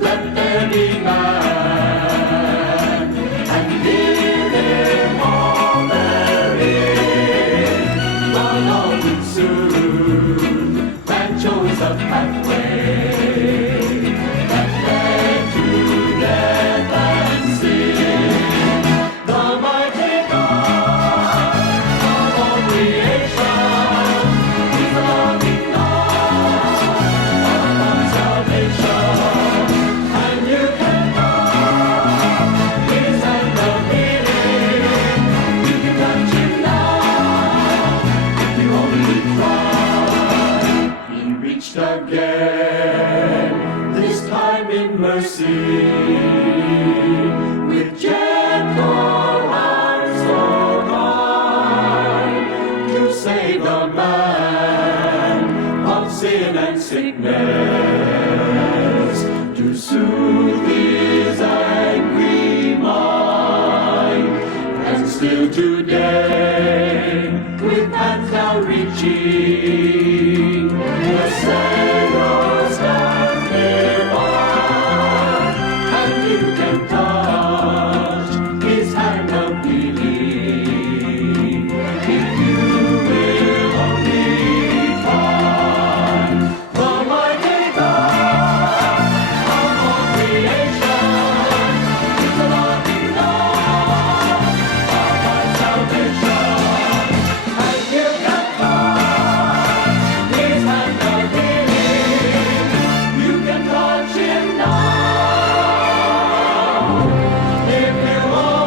let there be man, and hear him all therein. But all too soon, man chose a pathway that led to death and sin. The mighty God of all creation is the loving God of our salvation, and you can touch His hand of healing. You can touch Him now if you only try. He reached again, this time in mercy, with gentle hands so kind, to save the man of sin and sickness, to soothe his angry mind. And still today, with hands now reaching, the Savior stands nearby, and you can touch His hand of healing if you will only try. The mighty God of all creation is the loving God of our salvation, and you can touch His hand of healing. You can touch Him now if you only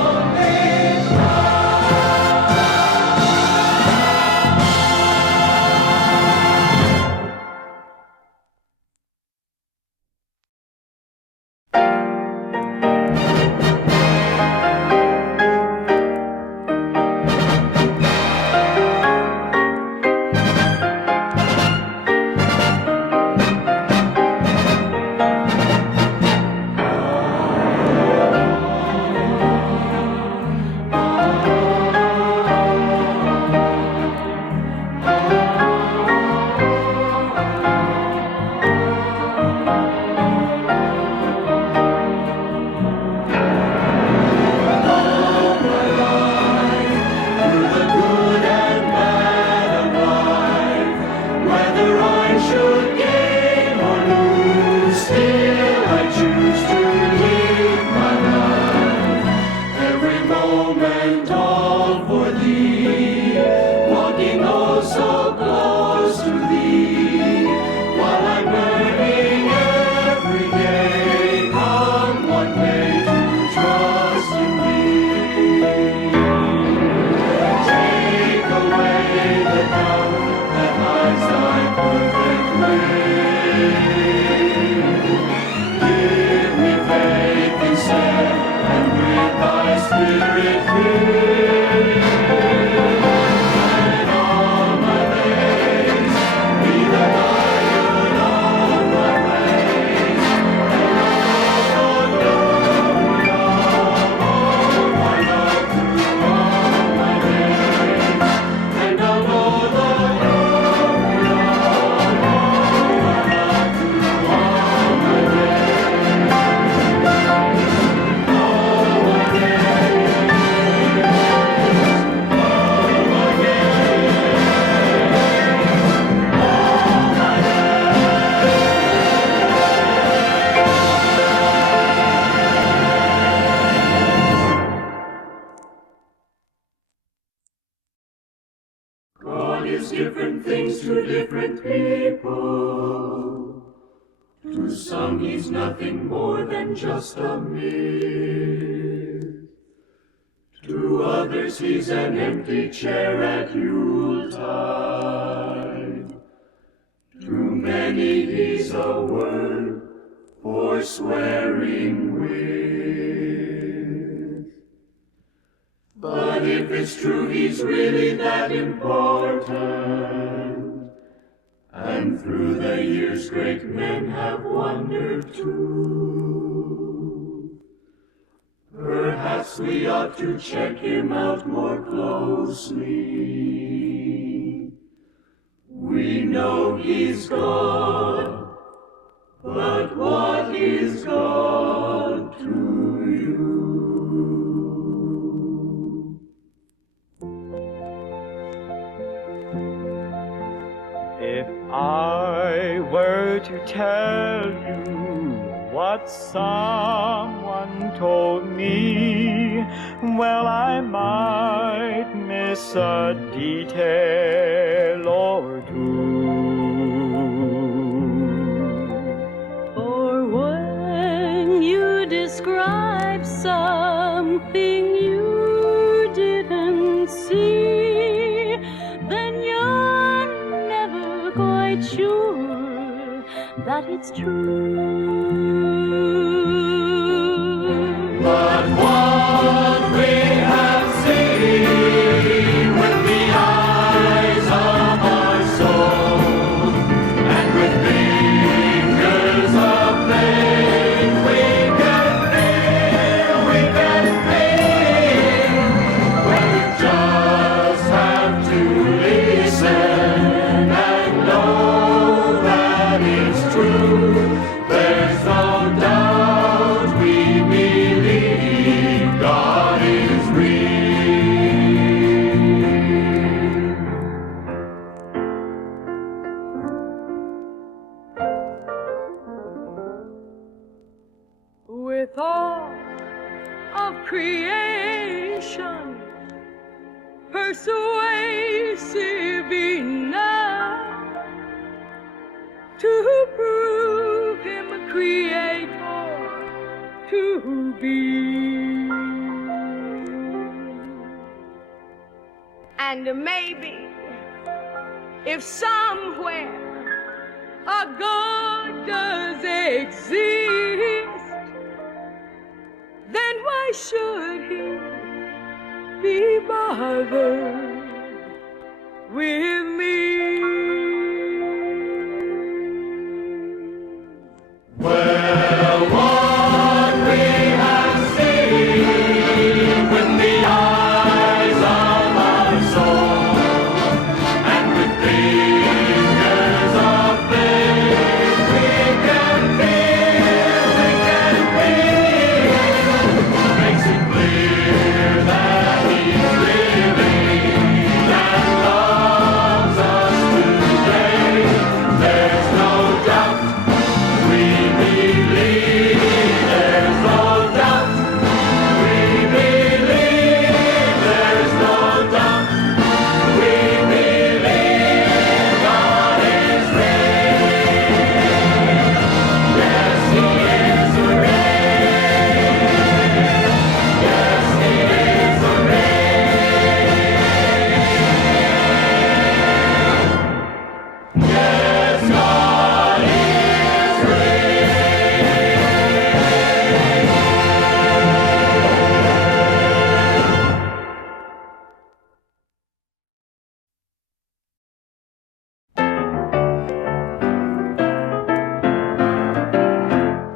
is different things to different people. To some He's nothing more than just a myth. To others He's an empty chair at Yuletide. To many He's a word for swearing with. But if it's true He's really that important, and through the years great men have wondered too, perhaps we ought to check Him out more closely. We know He's God, But what is God to you? If I were to tell you what someone told me, well, I might miss a detail or two. For when you describe something you didn't see, then you're never quite sure that it's true. But what we have seen with the eyes of our soul, and with fingers of faith, we can feel. Well, we just have to listen and know that it's true. There's no doubt we believe God is real. With all of creation persuasive enough to prove him a creator to be. And maybe if somewhere a God does exist, then why should he be bothered with me? Well, what we have seen with the eyes of our soul, and with fingers of faith, we can feel, makes it clear that He's living and loves us today. There's no doubt we believe. There's no doubt we believe. There's no doubt we believe God is real. Yes, He is real. Yes, He is real. Yes, God is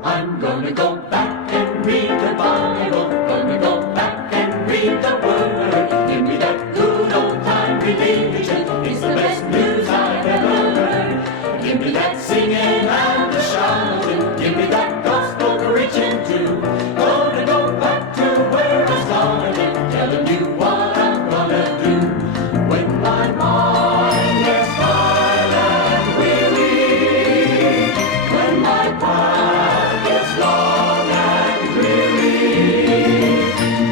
I'm gonna go back and read the Bible. Gonna go back and read the Word. Give me that good old time religion. It's the best news I've ever heard. Give me that singing and the shouting. Give me that gospel preaching too. Gonna go back to where I started, telling you what I'm gonna do. When my mind gets tired and weary, when my path gets long and dreary,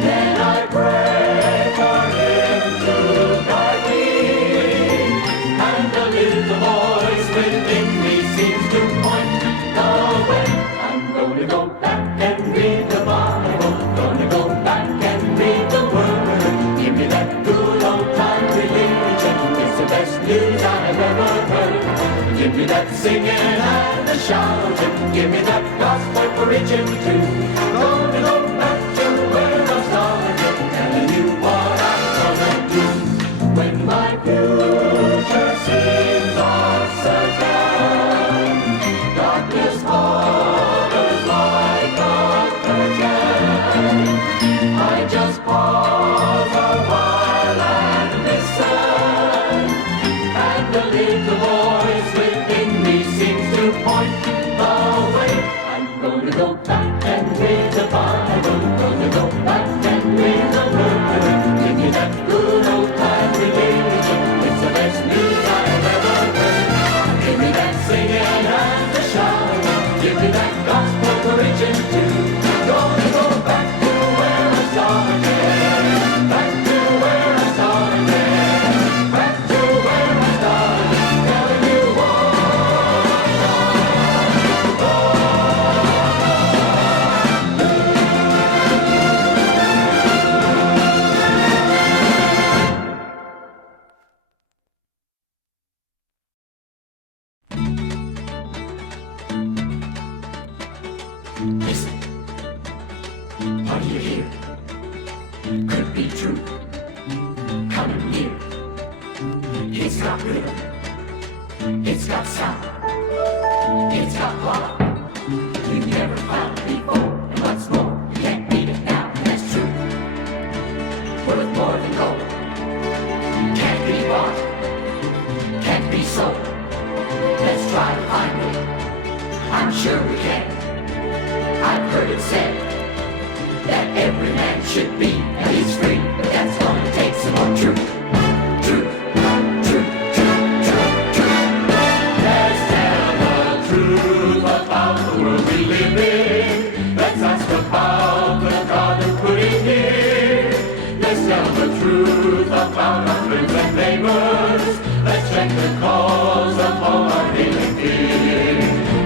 then I pray for Him to guide me, and the little voice within me seems to point the way. I'm gonna go back and read the Bible, gonna go back and read the Word. Give me that good old time religion, it's the best news I've ever heard. Give me that singing and the shouting, give me that gospel preaching too. Gonna go back to where I started, telling you what I'm gonna do. When my future seems uncertain, darkness hovers like a curtain, I just pause a while and listen, and the little voice within me seems to point the way. that gospel preaching too. Gonna go back to where I started. Back to where I started. Back to where I started. Telling you listen, what do you hear? Could be true, coming near. It's got rhythm, it's got sound, it's got power. You've never found it before, and what's more, you can't beat it now, and that's true. Worth more than gold, can't be bought, can't be sold. Let's try to find it, I'm sure we can. I've heard it said that every man should be at least free, but that's gonna take some more truth. Truth, truth, truth, truth, truth. Let's tell the truth about the world we live in. Let's ask about the God who put it here. Let's tell the truth about our friends and neighbors. Let's check the cause of all our hate and fear.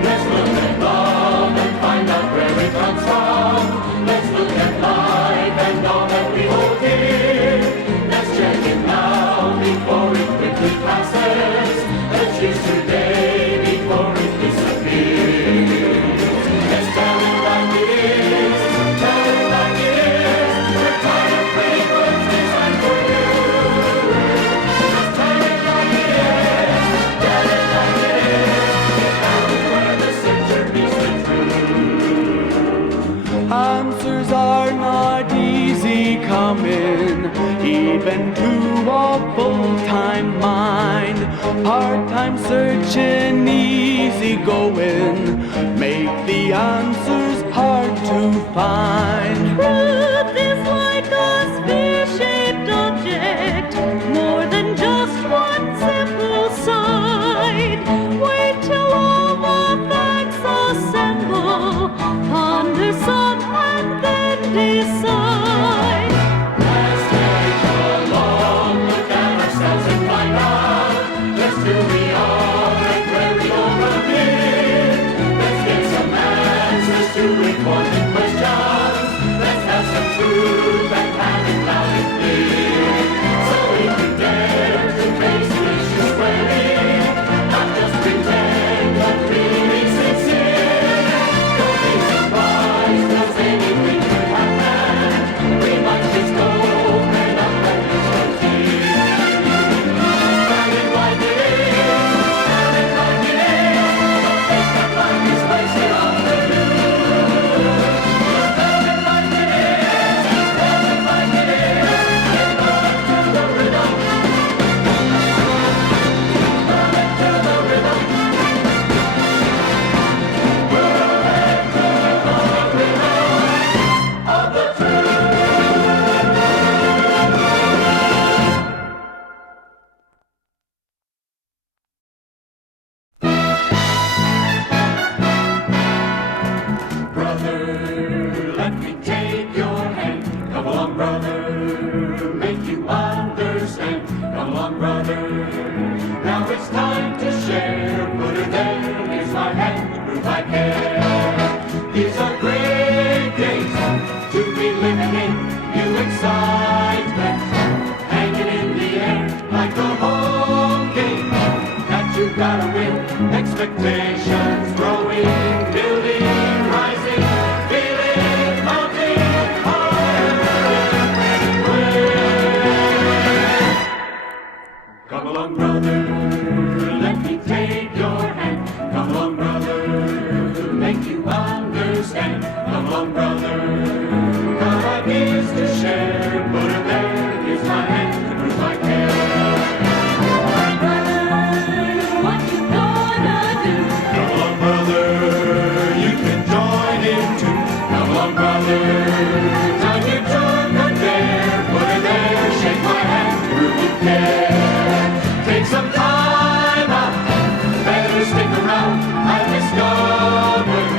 Let's look at love and find out where it comes from. Let's look at life and all that we hold dear. Let's check it now before it quickly passes. Let's use today before it disappears. Let's tell it like it is. Tell it like it is. We're tired of pretty words designed for you. Just tell it like it is. Tell it like it is. Get down where the center meets the truth. Answers are not easy coming, even to a full-time mind. Part-time searching, easy going, make the answers hard to find. Truth is like a sphere-shaped object, more than just one simple side. Wait till all the facts assemble, ponder some and then decide. Let's take a long look at ourselves and find out just who we are and where we go from here. Let's get some answers to important questions. Let's have some truth and have it loud and clear. So we can dare to face the issue squarely, not just pretend, but really be sincere. Don't be surprised, 'cause anything could happen. We might just go open up and lose our tears. Tell it like it is. Tell it like it is. Don't think that life is wasted on the news. Tell it like it is. Tell it like it is. Get back to the rhythm. Back to the rhythm. Back to the rhythm of the truth. Brother, let me take your hand. Come along, brother, make you understand. Come along, brother, now it's time to share. Put her there, here's my hand, prove I care. These are great days to be living in, new excitement, hanging in the air like a home game that you gotta win. Expectations growing, building, rising, feeling mounting higher every way. Come along, brother, let me take your hand. Come along, brother, make you understand. Come along, brother, got ideas to share. Put her there, here's my hand, prove I care. What you gonna do? Come along, brother, you can join in too. Come along, brother, time you took a dare. Put her there, shake my hand, prove you care. Take some time out, better stick around. I've discovered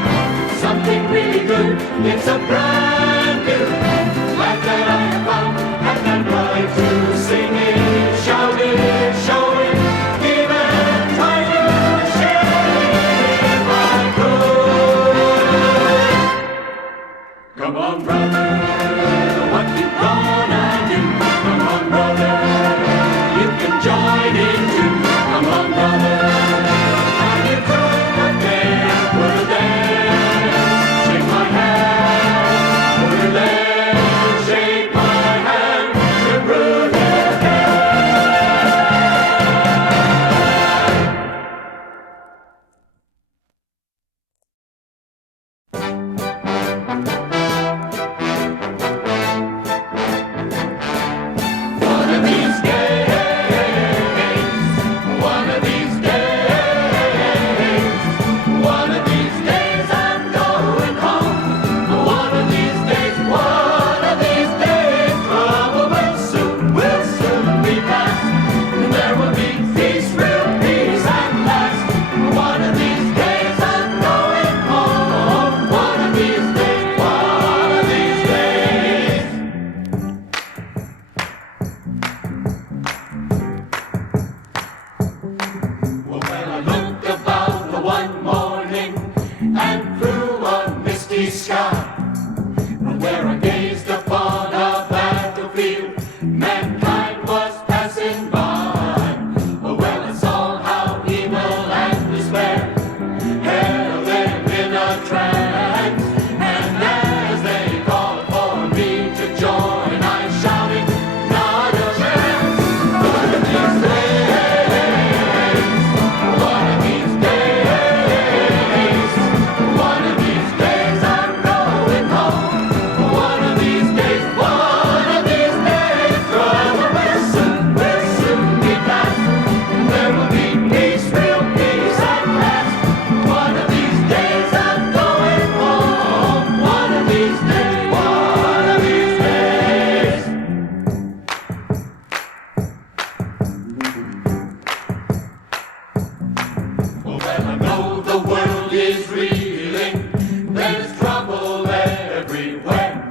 It's a brand new life that I have found, and I'm going to sing it, shout it, show it, even try to share if I could. Come on, brother, what you gonna do? Come on, brother, you can join in too. Come on, brother, and you could put there, put there, shake my hand, put there, shake my hand, to prove it there. One of these days, one of these days, one of these days I'm going home. One of these days, one of these days, trouble will soon be past. And there will be peace, real peace at last. One of these days I'm going home. One of these days, one of these days. Well, I looked about one morning and through a misty sky, where I gazed upon a battlefield, mankind was passing by. Well, I saw how evil and despair held them in a trance, and as they called for me to join, I shouted, not a chance. One of these days, one of these days, one of these days I'm going home. One of these days, trouble will soon be past. And there will be peace, real peace at last. One of these days I'm going home. One of these days, one of these days. Well, I know the world is reeling. There's trouble everywhere.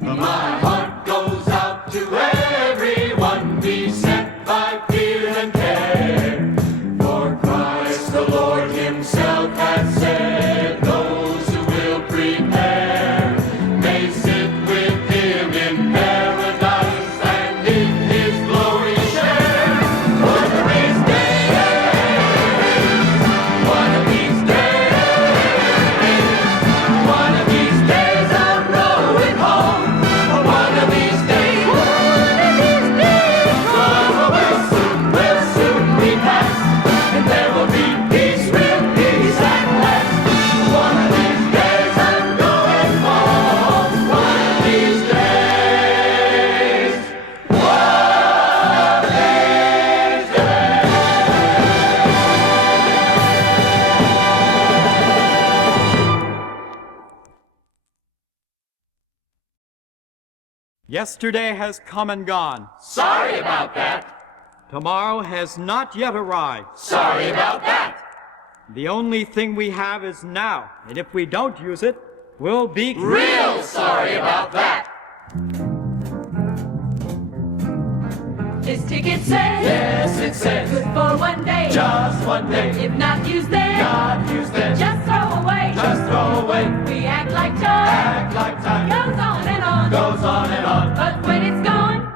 My heart goes out to everyone beset by fear and care. For Christ the Lord himself has said, those who will prepare may sit with him in paradise and in his glory share. One of these days, one of these days, one of these days I'm going home. One of these days, trouble will soon be past, and there will be peace, real peace at last. One of these days I'm going home. One of these days, one of these Yesterday has come and gone. Sorry about that. Tomorrow has not yet arrived. Sorry about that. The only thing we have is now, and if we don't use it, we'll be Real sorry about that. This ticket says, Yes, it says, good for one day. just one day. If not used then, God used them. just throw away. Just throw away. We act like time Act like time goes on and on. goes on and on. But when it's gone,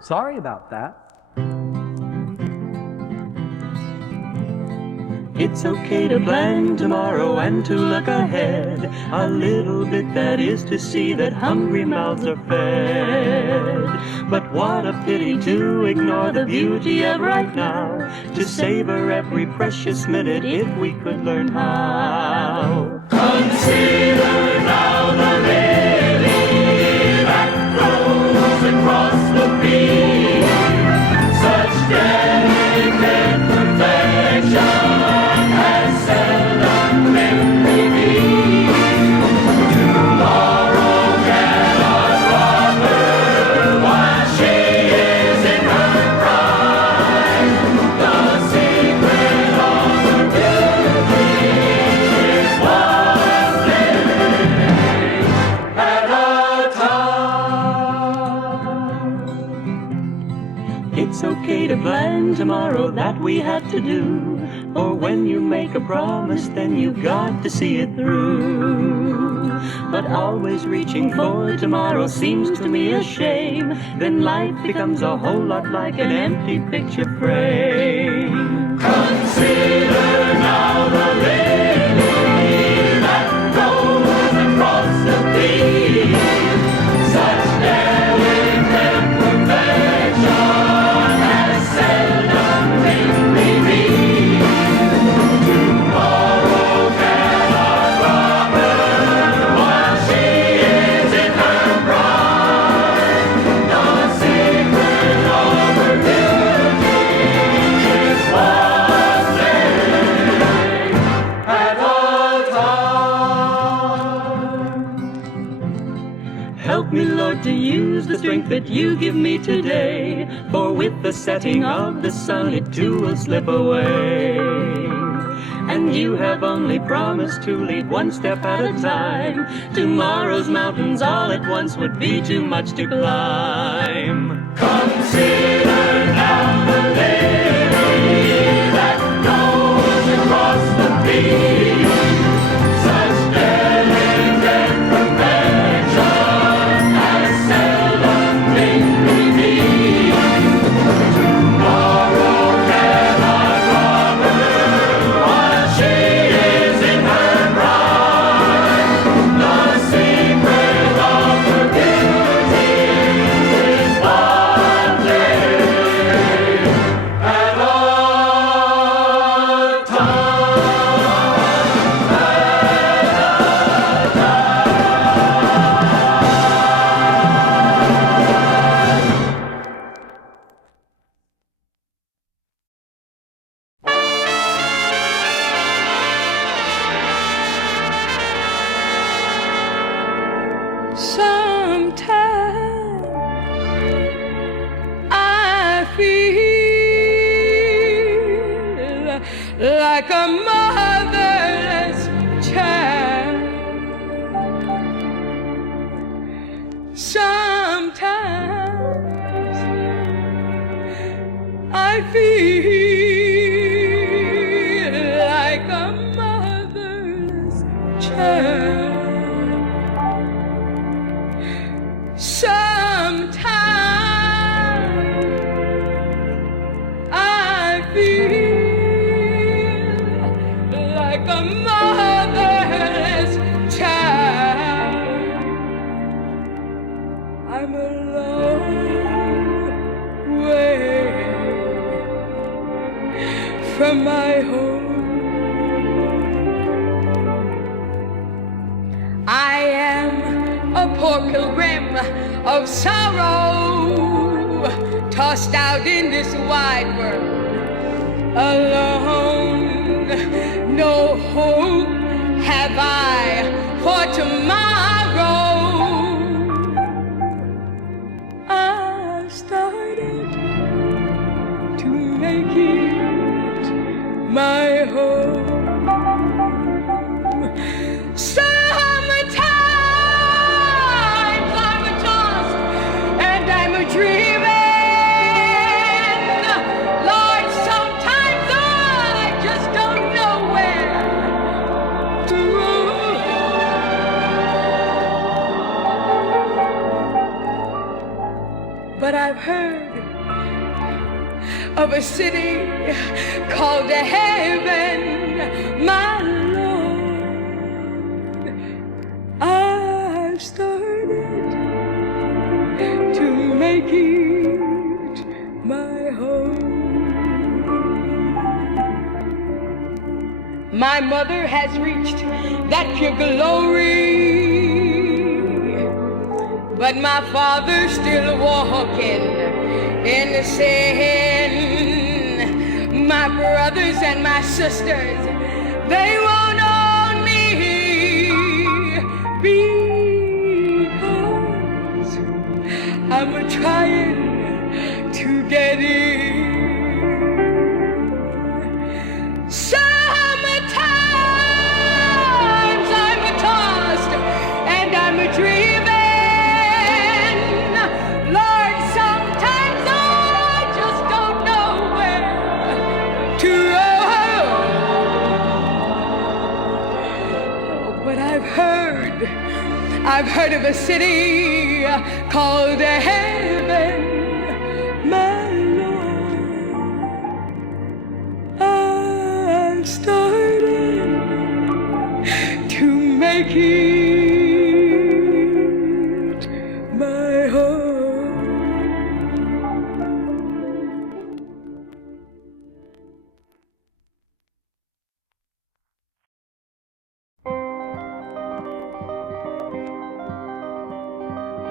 Sorry about that. It's okay to plan tomorrow and to look ahead a little bit, that is to see that hungry mouths are fed. But what a pity to ignore the beauty of right now, to savor every precious minute if we could learn how. Consider now the lily that grows across the field. Such delicate perfection has seldom been revealed. Tomorrow cannot rob her while she is in her prime. The secret of her beauty is one tomorrow that we had to do. For when you make a promise, then you've got to see it through. But always reaching for tomorrow seems to me a shame. Then life becomes a whole lot like an empty picture frame. Consider now the lily that grows across the field. Such delicate perfection has seldom been revealed. Tomorrow cannot rob her while she is in her prime. The secret of her beauty is one day at a time. Help me, Lord, to use the strength that you give me today, for with the setting of the sun it too will slip away. And you have only promised to lead one step at a time. Tomorrow's mountains all at once would be too much to climb. Consider now the lily that grows across the field. Such delicate perfection has seldom been revealed. Tomorrow cannot rob her while she is in her prime. The secret of her beauty is one day at a Sometimes I feel like a motherless child. Sometimes I feel like a motherless child. Sometimes I feel like a motherless child. I'm a long way from my home. I am a poor pilgrim of sorrow, tossed out in this wide world, alone. No hope have I for tomorrow. I started to make it my home. Sometimes I'm tossed and I'm dreaming. Lord, sometimes I just don't know where to go. But I've heard of a city called heaven, my Lord. I've started to make it my home. My mother has reached that pure glory, but my father's still walking in sin. My brothers and my sisters, they won't own me because I'm trying to get in. Sometimes I'm tossed and I'm dreaming. Lord, sometimes I just don't know where I've heard of a city called heaven, my Lord. I started to make it my home.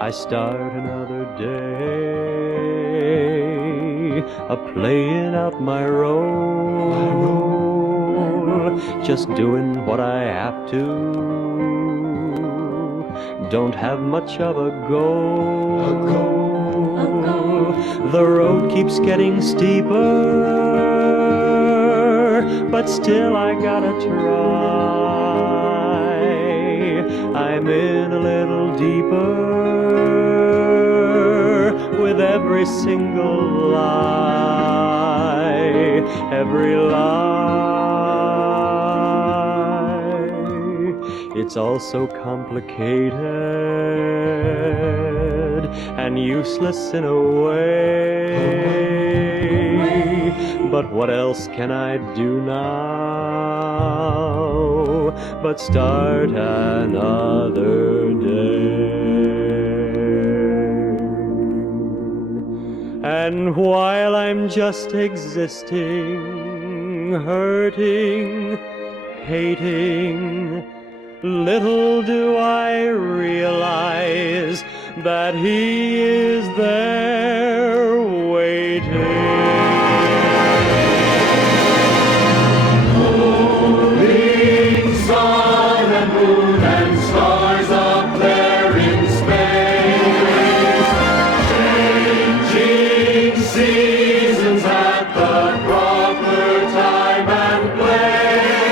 I start another day, a-playing out my role, just doing what I have to, don't have much of a goal. The road keeps getting steeper, but still I gotta try. I'm in a little deeper with every single lie, every lie. It's all so complicated and useless in a way. But what else can I do now but start another day? And while I'm just existing, hurting, hating, little do I realize that he is there waiting. Moving sun and moon and stars up there in space, changing seasons at the proper time and place,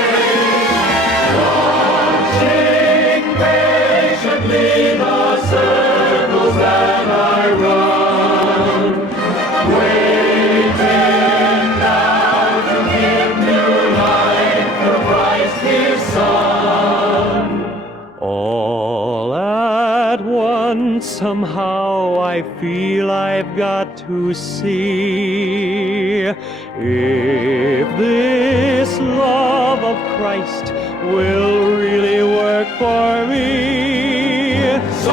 watching patiently the circles that I run, waiting now to give new life to Christ his Son. All at once, somehow I feel I've got to see if this love of Christ will really work for me. So